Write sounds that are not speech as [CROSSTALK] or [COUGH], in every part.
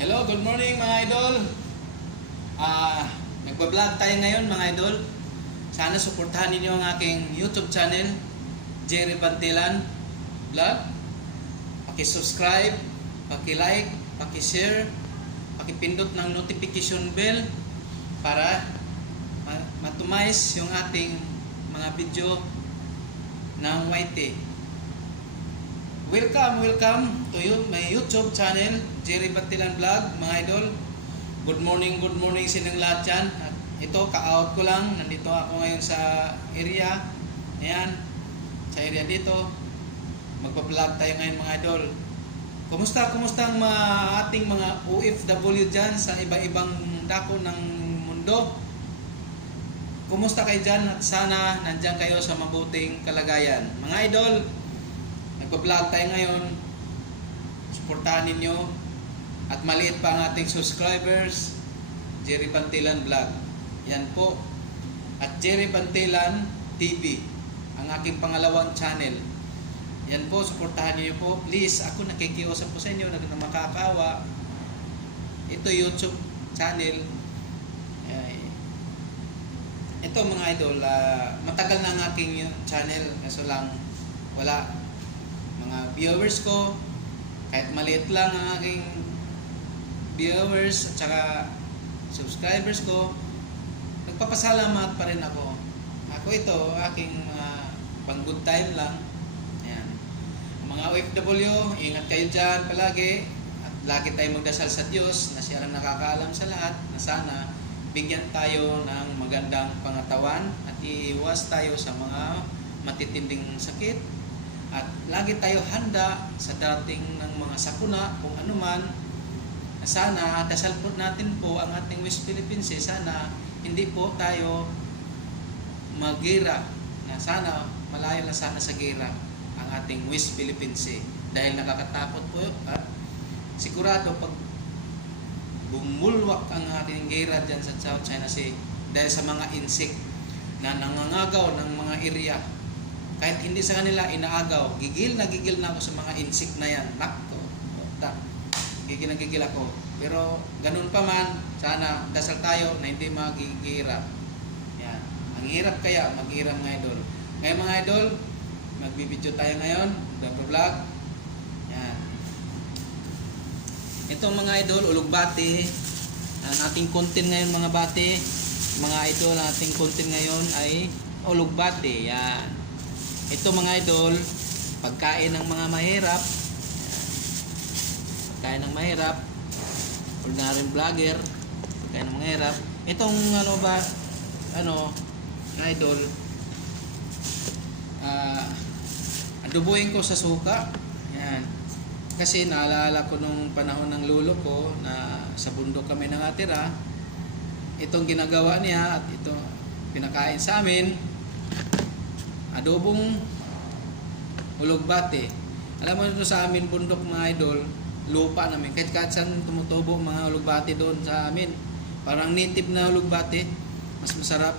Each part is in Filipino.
Hello, good morning mga idol. Ah, nagba-vlog tayo ngayon mga idol. Sana suportahan ninyo ang aking YouTube channel, Jerry Bantilan Vlog. Paki-subscribe, paki-like, paki-share, paki-pindot ng notification bell para ma- matumize yung ating mga video ng YT. Welcome, welcome to you, my YouTube channel, Jerry Bantilan Vlog, mga idol. Good morning, good morning sa inyong lahat dyan. At ito, ka-out ko lang. Nandito ako ngayon sa area. Ayan, sa area dito. Magpa-vlog tayo ngayon mga idol. Kumusta, kumusta ang mga ating mga OFW dyan sa iba-ibang dako ng mundo? Kumusta kayo dyan? At sana nandyan kayo sa mabuting kalagayan. Mga idol, Nagpa-vlog tayo ngayon. Suportahan ninyo. At maliit pa ang ating subscribers. Jerry Pantilan Vlog. Yan po. At Jerry Pantilan TV. Ang aking pangalawang channel. Yan po, suportahan niyo po. Please, ako nakikiusap po sa inyo na makakawa. Ito YouTube channel. Ito mga idol, ah, matagal na ang aking channel. Kaso lang, wala mga viewers ko. Kahit maliit lang ang aking viewers at saka subscribers ko nagpapasalamat pa rin ako. Ako ito aking mga pang good time lang. Ayan. mga OFW ingat kayo dyan palagi. At lagi tayo magdasal sa Diyos na siya lang nakakaalam sa lahat na sana bigyan tayo ng magandang pangatawan at iiwas tayo sa mga matitinding sakit at lagi tayo handa sa dating ng mga sakuna kung ano man. Sana dasal po natin po ang ating West Philippines. eh. Sana hindi po tayo magira. Na sana malayo na sana sa gira ang ating West Philippines. eh. Dahil nakakatakot po at sigurado pag bumulwak ang ating gira dyan sa South China Sea dahil sa mga insect na nangangagaw ng mga area kahit hindi sa kanila inaagaw, gigil na gigil na ako sa mga insect na yan. Nakto, ta, gigil na gigil ako. Pero ganun pa man, sana dasal tayo na hindi magigirap. Yan. Ang hirap kaya, maghirap mga idol. Ngayon mga idol, magbibideo tayo ngayon, vlog. Yan. Ito mga idol, ulugbati. Ang ating content ngayon mga bate, mga idol, ang ating content ngayon ay ulugbati. Yan. Ito mga idol, pagkain ng mga mahirap. Pagkain ng mahirap. Ordinary vlogger. Pagkain ng mahirap. Itong ano ba, ano, idol, ah, adubuhin ko sa suka. Yan. Kasi naalala ko nung panahon ng lolo ko na sa bundok kami nangatira. Itong ginagawa niya at ito pinakain sa amin adobong ulugbate. Alam mo ito sa amin bundok mga idol, lupa namin. Kahit kahit saan tumutubo mga ulugbate doon sa amin. Parang native na ulugbate. Mas masarap.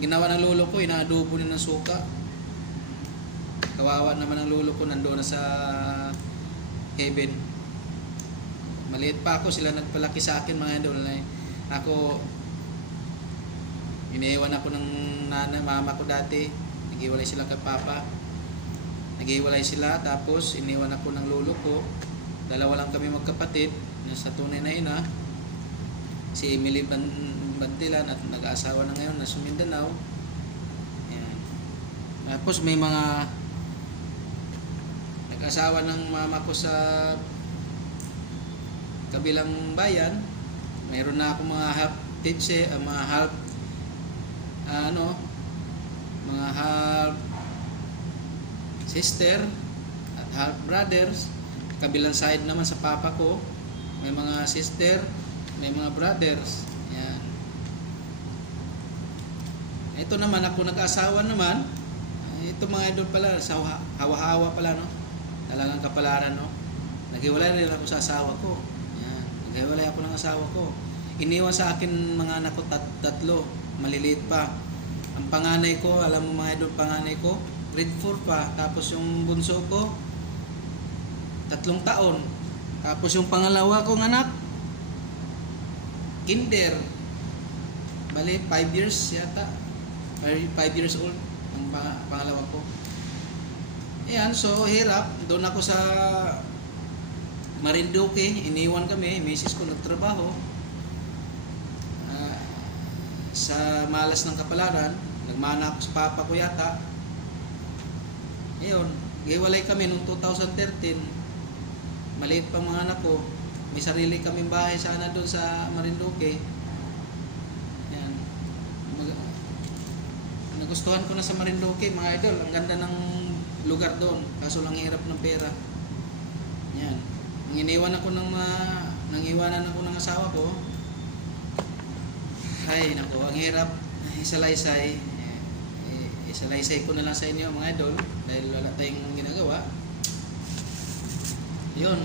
Ginawa ng lolo ko, inaadobo niya ng suka. Kawawa naman ng lolo ko, nandoon na sa heaven. Maliit pa ako, sila nagpalaki sa akin mga idol. Ako, iniiwan ako ng nana, mama ko dati naghiwalay sila kay papa. Naghiwalay sila tapos iniwan ako ng lolo ko. Dalawa lang kami magkapatid sa tunay na ina. Si Emily Ban- Bantilan at nag-aasawa na ngayon na Mindanao. Ayan. tapos may mga nag-asawa ng mama ko sa kabilang bayan. Mayroon na ako mga half teacher, uh, mga half ah, ano mga half sister at half brothers. Kabilang side naman sa papa ko, may mga sister, may mga brothers. Yan. Ito naman, ako nag-asawa naman. Ito mga idol pala, sa hawa-hawa pala, no? Talagang kapalaran, no? Naghiwalay rin ako sa asawa ko. Yan. Naghiwalay ako ng asawa ko. Iniwan sa akin mga anak ko tat tatlo, maliliit pa. Ang panganay ko, alam mo mga idol, panganay ko, grade 4 pa. Tapos yung bunso ko, tatlong taon. Tapos yung pangalawa kong anak, kinder. Bali, 5 years yata. 5 years old ang pa- pangalawa ko. Ayan, so hirap. Doon ako sa Marinduque, iniwan kami, misis ko nagtrabaho. Sa malas ng kapalaran, nagmana ako sa papa ko yata. Ayun, giwalay kami noong 2013. Maliit pa mga anak ko. May sarili kaming bahay sana doon sa Marinduque. Yan. Mag- nagustuhan ko na sa Marinduque, mga idol. Ang ganda ng lugar doon. Kaso lang hirap ng pera. Yan. Nang iniwan ako ng mga, nang iwanan ako ng asawa ko, ay, nako, ang hirap. Isalaysay. Eh, Isalaysay ko na lang sa inyo mga idol dahil wala tayong ginagawa. Yun,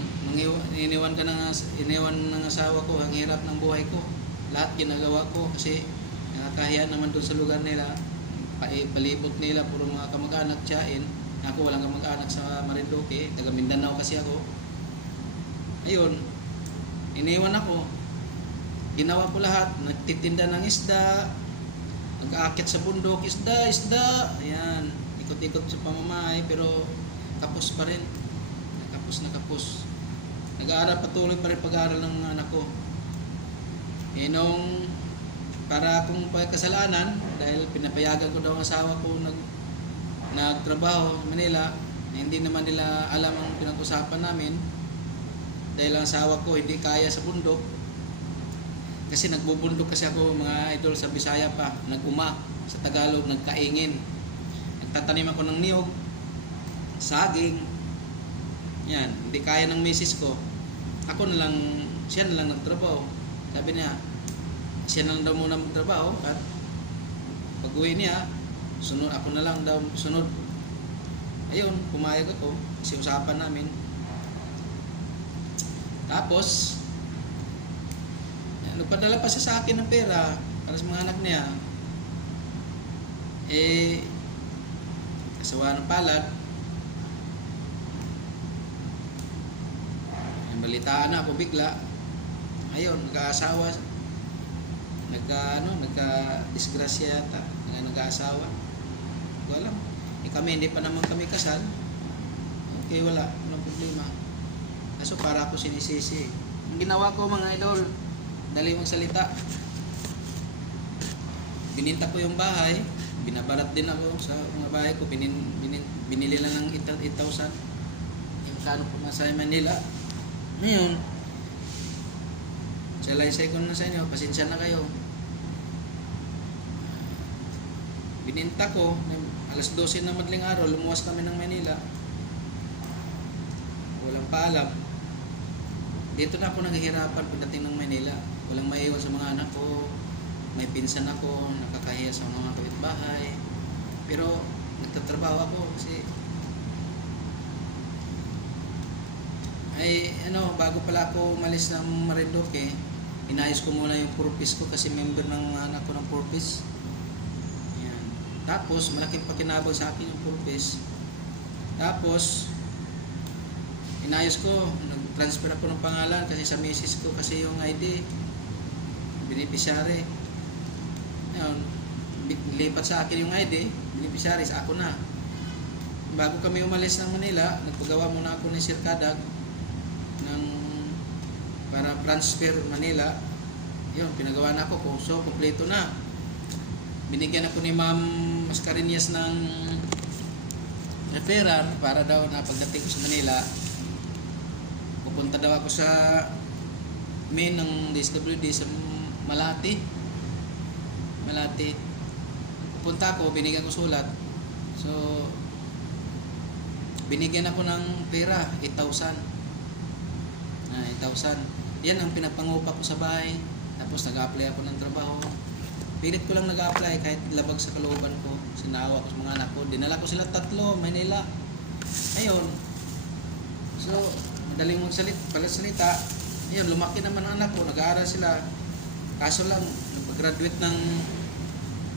iniwan ka ng, iniwan ng asawa ko, ang hirap ng buhay ko. Lahat ginagawa ko kasi nakakahiya naman doon sa lugar nila. Pa, palibot nila, puro mga kamag-anak tiyain. Ako walang kamag-anak sa Marinduque, taga Mindanao kasi ako. Ayun, iniwan ako. Ginawa ko lahat, nagtitinda ng isda, nag-aakyat sa bundok, isda, isda. Ayan, ikot-ikot sa pamamahay pero kapos pa rin. Kapos na kapos. Nag-aaral patuloy pa rin pag-aaral ng anak ko. Eh nung para akong pagkasalanan dahil pinapayagan ko daw ang asawa ko nag nagtrabaho sa Manila eh, hindi naman nila alam ang pinag-usapan namin dahil ang asawa ko hindi kaya sa bundok kasi nagbubundok kasi ako mga idol sa Bisaya pa. Naguma sa Tagalog nagkaingin. Nagtatanim ako ng niyog saging. Yan hindi kaya ng misis ko. Ako na lang siya na lang nagtrabaho. Sabi niya siya na lang daw muna magtrabaho at pag uwi niya sunod ako na lang daw sunod. Ayun pumayag ako kasi usapan namin. Tapos nagpadala pa siya sa akin ng pera para sa mga anak niya. Eh kasawa ng palad. Balitaan na ako bigla. Ayun nag-aasawa. Nagka ano nagka disgrasya yata nag-aasawa wala eh kami hindi pa naman kami kasal. Okay wala. Walang problema. Kaso para ako sinisisi. Ang ginawa ko mga idol dali magsalita. Bininta ko yung bahay binabarat din ako sa mga bahay ko binin, binin, binili lang ng 8,000 yung kano pumasay Manila. Ngayon salaysay ko na sa inyo pasensya na kayo. Bininta ko alas 12 na madaling araw lumuwas kami ng Manila. Walang paalam. Dito na ako naghihirapan pagdating ng Manila walang maiwan sa mga anak ko. May pinsan ako nakakahiya sa mga kapitbahay. Pero nagtatrabaho ako kasi ay ano bago pala ako umalis ng Marinduque inayos ko muna yung purpose ko kasi member ng anak ko ng purpose. Yan tapos malaking pakinabang sa akin yung purpose. Tapos inayos ko nag-transfer ako ng pangalan kasi sa misis ko kasi yung ID beneficiary. Yun. Lipat sa akin yung ID beneficiary sa ako na. Bago kami umalis ng Manila nagpagawa muna ako ng sirkadag ng para transfer Manila. Yun pinagawa na ako ko so kompleto na. Binigyan ako ni Ma'am Mascarinias ng referral para daw na pagdating ko sa Manila pupunta daw ako sa main ng DSWD sa Malati. Malati. Pupunta ako binigyan ko sulat. So binigyan ako ng pera 8,000 ah 8,000 yan ang pinapangupa ko sa bahay. Tapos nag-apply ako ng trabaho. Pilit ko lang nag-apply kahit labag sa kalooban ko. Sinawa ko sa mga anak ko. Dinala ko sila tatlo Manila. Ngayon so madaling magsalit palasalita yun lumaki naman ang anak ko. Nag-aaral sila kaso lang nag-graduate ng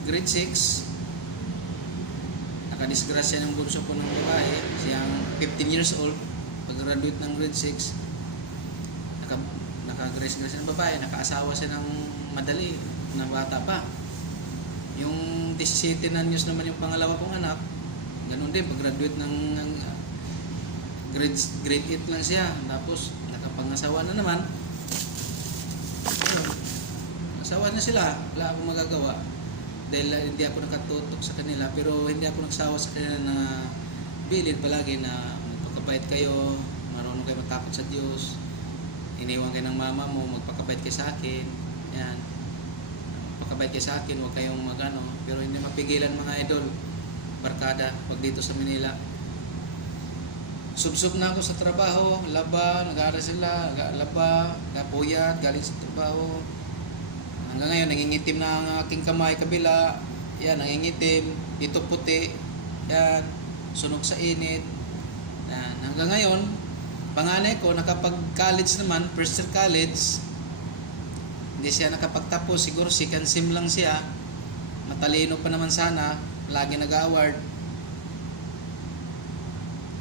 grade 6 nakadisgrasya ng bunso ko ng babae siyang 15 years old pag-graduate ng grade 6 naka, nakaka-grace-grace ng babae, nakaasawa siya ng madali, na bata pa. Yung 17 na news naman yung pangalawa kong anak, ganun din, pag-graduate ng, ng uh, grade, grade 8 lang siya. Tapos, nakapangasawa na naman. Asawa na sila, wala akong magagawa. Dahil hindi ako nakatutok sa kanila, pero hindi ako nagsawa sa kanila na bilin palagi na magpakabait kayo, marunong kayo matakot sa Diyos, iniwan kayo ng mama mo, magpakabait kayo sa akin. Yan. Magpakabait kayo sa akin, huwag kayong magano. Pero hindi mapigilan mga idol, barkada, pag dito sa Manila. Subsub na ako sa trabaho, laba, nag-aaral sila, laba, napuyat, galing sa trabaho. Hanggang ngayon, nangingitim na ang aking kamay, kabila, yan, nangingitim, dito puti, yan, sunog sa init. Yan. Hanggang ngayon, panganay ko, nakapag-college naman, first year college, hindi siya nakapagtapos, siguro second sim lang siya, matalino pa naman sana, lagi nag-award.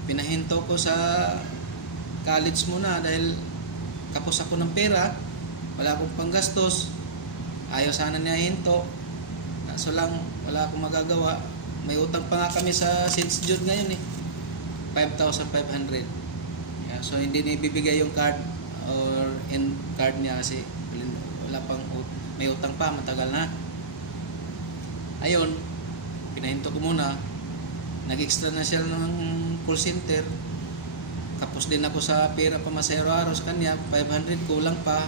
Pinahinto ko sa college muna dahil kapos ako ng pera, wala akong panggastos, ayaw sana niya hinto. Kaso lang, wala akong magagawa. May utang pa nga kami sa St. Jude ngayon eh. 5,500. Yeah, so hindi niya ibibigay yung card or in card niya kasi wala pang may utang pa, matagal na. Ayun, pinahinto ko muna. Nag-extra na siya ng call center. Tapos din ako sa pera pamasero araw sa kanya, 500 kulang pa.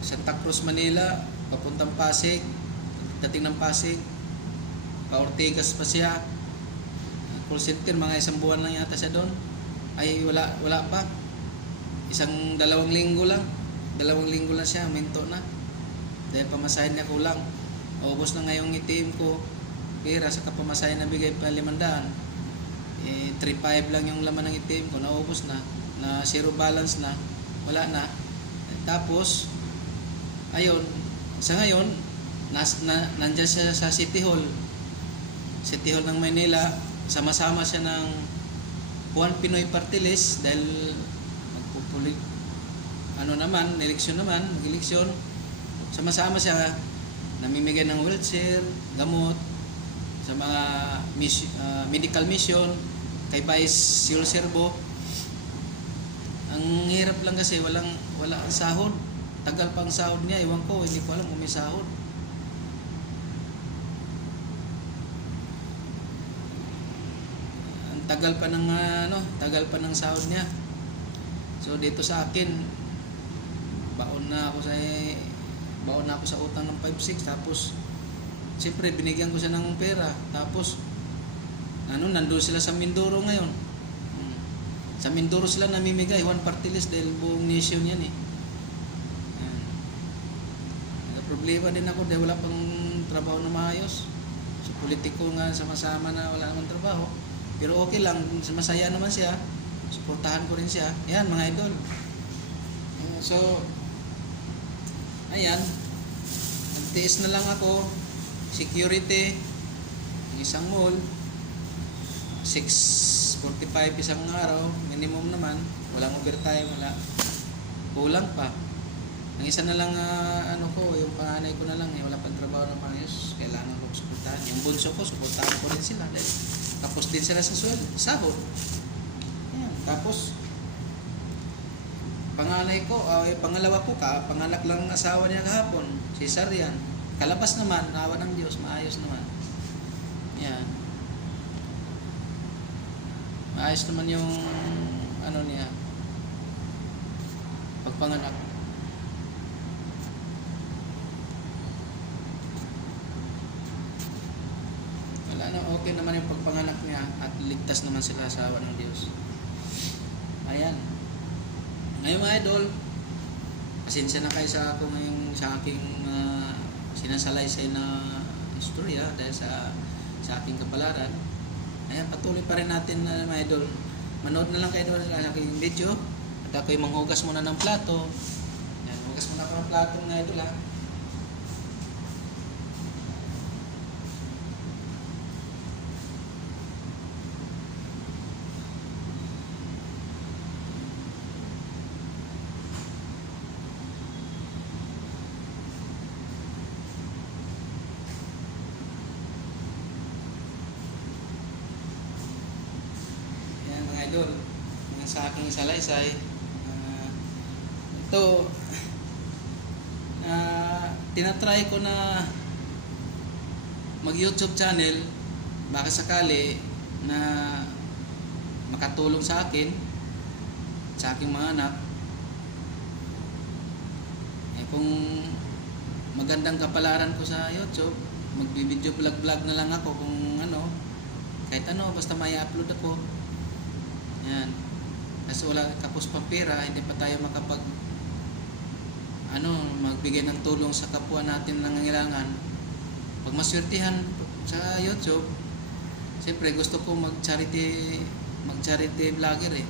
Santa Cruz, Manila, papuntang Pasig, dating ng Pasig, pa Ortigas pa siya. Call center, mga isang buwan lang yata siya doon. Ay, wala, wala pa. Isang dalawang linggo lang. Dalawang linggo lang siya, minto na. Dahil pamasahin niya kulang. Ubos na ngayong itim ko. Pera sa kapamasahin na bigay pa limandaan. Eh, 3.5 lang yung laman ng itim ko. Naubos na. Na zero balance na. Wala na. Tapos, ayun, sa ngayon, nas, na, nandyan siya sa City Hall. City Hall ng Manila. Sama-sama siya ng Juan Pinoy Party dahil magpupulik ano naman, eleksyon naman, mag-eleksyon. Sama-sama siya namimigay ng wheelchair, gamot sa mga mis- ah, medical mission kay Vice Servo. Ang hirap lang kasi walang wala ang sahod. Tagal pa ang sahod niya, iwan ko, hindi ko alam kung may sahod. Ang tagal pa ng ano, tagal pa ng sahod niya. So dito sa akin, baon na ako sa baon na ako sa utang ng 5-6 tapos siyempre binigyan ko siya ng pera tapos ano nandoon sila sa Mindoro ngayon Hmm. sa Mindoro sila namimigay one party list dahil buong nation yan eh Yan. May problema din ako dahil wala pang trabaho na maayos. So politiko nga sama-sama na wala namang trabaho. Pero okay lang masaya naman siya. Suportahan ko rin siya. Yan mga idol. So ayan. Nagtiis na lang ako. Security. Ng isang mall. 6.45 isang araw. Minimum naman. Walang overtime wala. Kulang pa ang isa na lang ah, ano ko yung panganay ko na lang eh, wala pang trabaho na maayos kailangan ko suportahan yung bunso ko suportahan ko rin sila dahil tapos din sila sa swel sahod Ayan. tapos panganay ko, ah, eh, pangalawa ko ka, panganak lang ang asawa niya kahapon, si Sarian. Kalabas naman, nawa ng Diyos, maayos naman. Yan. Maayos naman yung ano niya, pagpanganak. Na, okay naman yung pagpanganak niya at ligtas naman sila sa awa ng Diyos. Ayan. Ngayon mga idol, pasensya na kayo sa ako ngayong sa aking uh, sinasalaysay na istorya dahil sa sa aking kapalaran. Ayan, patuloy pa rin natin na mga idol. Manood na lang kayo sa aking video. At ako'y manghugas muna ng plato. Ayan, hugas muna ako ng plato mga idol ha. Idol. Sa aking salaysay. Ah, ito, na [LAUGHS] tinatry ko na mag YouTube channel baka sakali na makatulong sa akin sa aking mga anak eh kung magandang kapalaran ko sa YouTube magbibideo vlog vlog na lang ako kung ano kahit ano basta may upload ako yan. Kasi wala kapos pang pera hindi pa tayo makapag ano magbigay ng tulong sa kapwa natin na nangangailangan. Pag maswertihan sa YouTube siyempre gusto ko mag charity mag charity vlogger eh.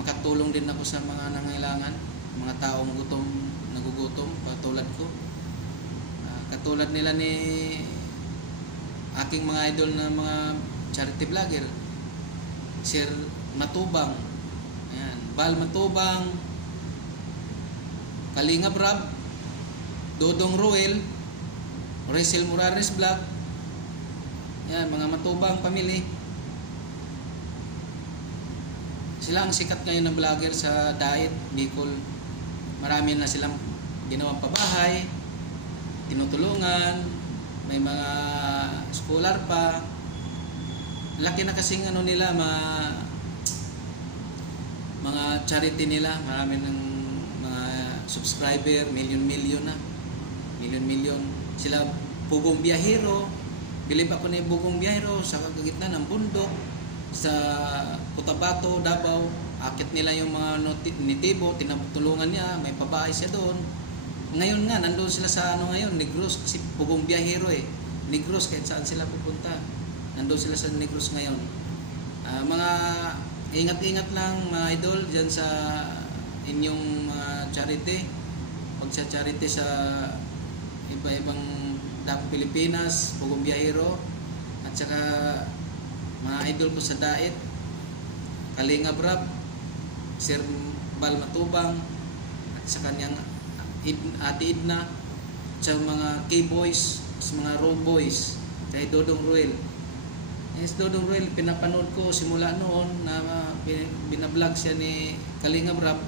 Makatulong din ako sa mga nangangailangan mga taong gutom nagugutom katulad ko. Ah, katulad nila ni aking mga idol na mga charity vlogger Sir Matubang. Ayan. Bal Matubang. Kalinga Brab. Dodong Ruel. Rizal Morales Vlog yan mga matubang pamili sila ang sikat ngayon ng vlogger sa diet Bicol. Marami na silang ginawang pabahay tinutulungan may mga scholar pa laki na kasing ano nila ma mga charity nila. Marami ng mga subscriber million million na. Million million. Sila Bugong Biyahero. Bilib ako ni Bugong Biyahero sa kagitna ng bundok sa Cotabato, Davao. Akit nila yung mga nitibo tinutulungan niya may pabahay siya doon. Ngayon nga nandoon sila sa ano ngayon Negros kasi Bugong Biyahero eh. Negros kahit saan sila pupunta nandoon sila sa Negros ngayon. Ah, mga ingat-ingat lang mga idol dyan sa inyong mga charity. Pag sa iba-ibang Dako Pilipinas, Pugong at saka mga idol ko sa Daet Kalinga Brab Sir Bal Matubang at sa kanyang Ate Idna sa mga K-Boys sa mga Row Boys kay Dodong Ruel eh, si Dodong Ruel pinapanood ko simula noon na bin- binablog siya ni Kalinga Brab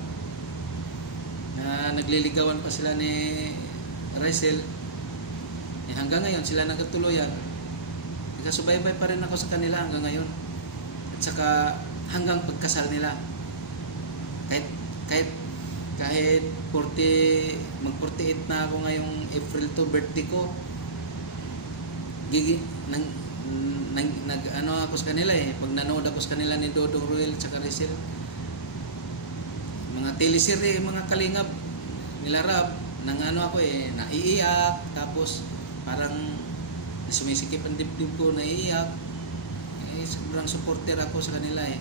na nagliligawan pa sila ni Rizal eh, hanggang ngayon sila nagtuluyan Nagkasubaybay pa rin ako sa kanila hanggang ngayon. At saka hanggang pagkasal nila. Kahit kahit kahit 40 mag 48 na ako ngayong April to birthday ko. Gigi nang, nang nag ano ako sa kanila eh. Pag nanood ako sa kanila ni Dodong Ruel at Rizal. Mga teleserye, mga kalingap nilarap nang ano ako eh, naiiyak tapos parang sumisikip ang dibdib ko, naiiyak. Eh, sobrang supporter ako sa kanila eh.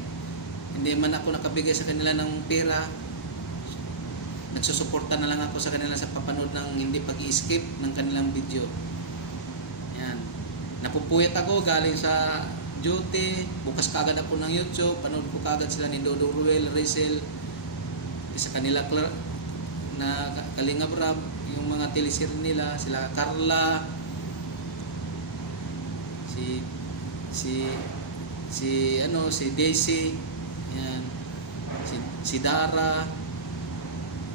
Hindi man ako nakabigay sa kanila ng pera. Nagsusuporta na lang ako sa kanila sa papanood ng hindi pag-skip ng kanilang video. Napupuyat ako galing sa duty. Bukas kagad ako ng YouTube. Panood ko kagad sila ni Dodo Ruel, Rizal. Sa kanila na Kalinga Brab, yung mga teleserye nila, sila Carla, si si si ano si Daisy yan si, si Dara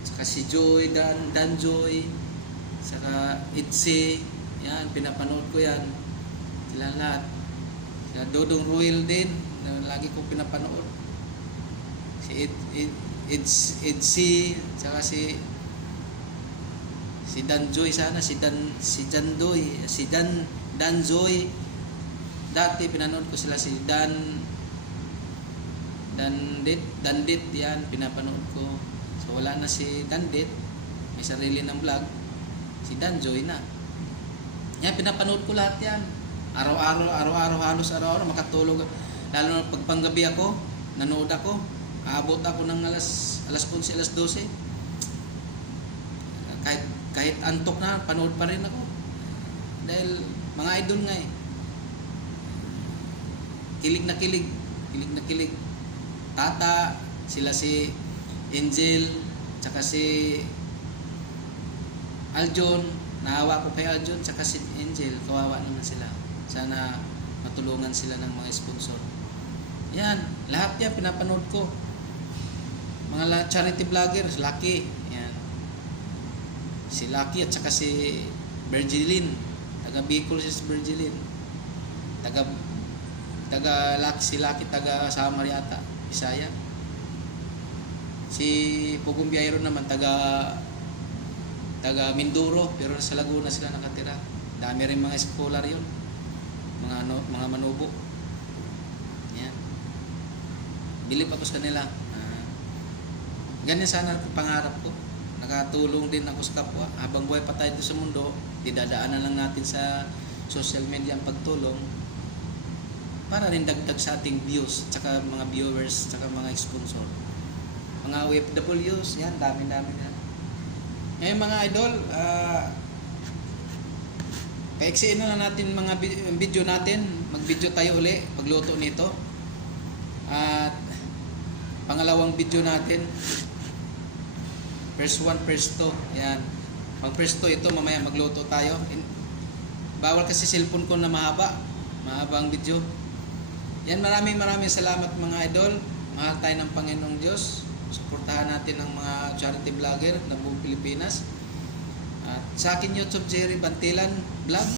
saka si Joy Dan Dan Joy saka Itzy yan pinapanood ko yan sila lahat. Sila Dodong Ruel din na lagi ko pinapanood. Si It, It, It's Itzy saka si si Dan Joy sana si Dan si Dan Doy si Dan Dan Joy. Dati pinanood ko sila si Dan Dandit Dandit yan pinapanood ko. So wala na si Dandit may sarili ng vlog. Si Dan Joy na. Yan pinapanood ko lahat yan araw-araw araw-araw halos araw-araw makatulog. Lalo na pag panggabi ako nanood ako. Aabot ako ng alas alas 11 alas 12 kahit kahit antok na panood pa rin ako. Dahil mga idol nga eh. Kilig na kilig. Kilig na kilig. Tata sila si Angel tsaka si Aljon. Naawa ko kay Aljon tsaka si Angel. Kawawa naman sila sana matulungan sila ng mga sponsor Yan, lahat yan pinapanood ko. Mga charity vloggers, Lucky. Yan. Si Lucky at saka si Virgilin. Taga Bicol si Virgilin. Taga taga Lucky, si Lucky taga Samar yata, Bisaya. Si Pugong Biyayro naman taga taga Mindoro pero sa Laguna sila nakatira. Dami rin mga scholar yun. Mga ano, mga manubo. Yan. Bilib ako sa kanila. Ah, ganyan sana ang pangarap ko. Nakatulong din ako sa kapwa. Habang buhay pa tayo sa mundo, didadaanan lang natin sa social media ang pagtulong para rin dagdag sa ating views, tsaka mga viewers, tsaka mga sponsor. Mga OFWs, yan, dami-dami na. Ngayon mga idol, ah, Paiksiin na lang natin mga vi- video natin. Mag-video tayo uli, magluto nito. At pangalawang video natin. First one, first two. Yan. Pag first two ito, mamaya magluto tayo. In- Bawal kasi cellphone ko na mahaba. Mahaba ang video. Yan, maraming maraming salamat mga idol. Mahal tayo ng Panginoong Diyos. Suportahan natin ang mga charity vlogger ng buong Pilipinas. At sa akin YouTube Jerry Bantilan Vlog.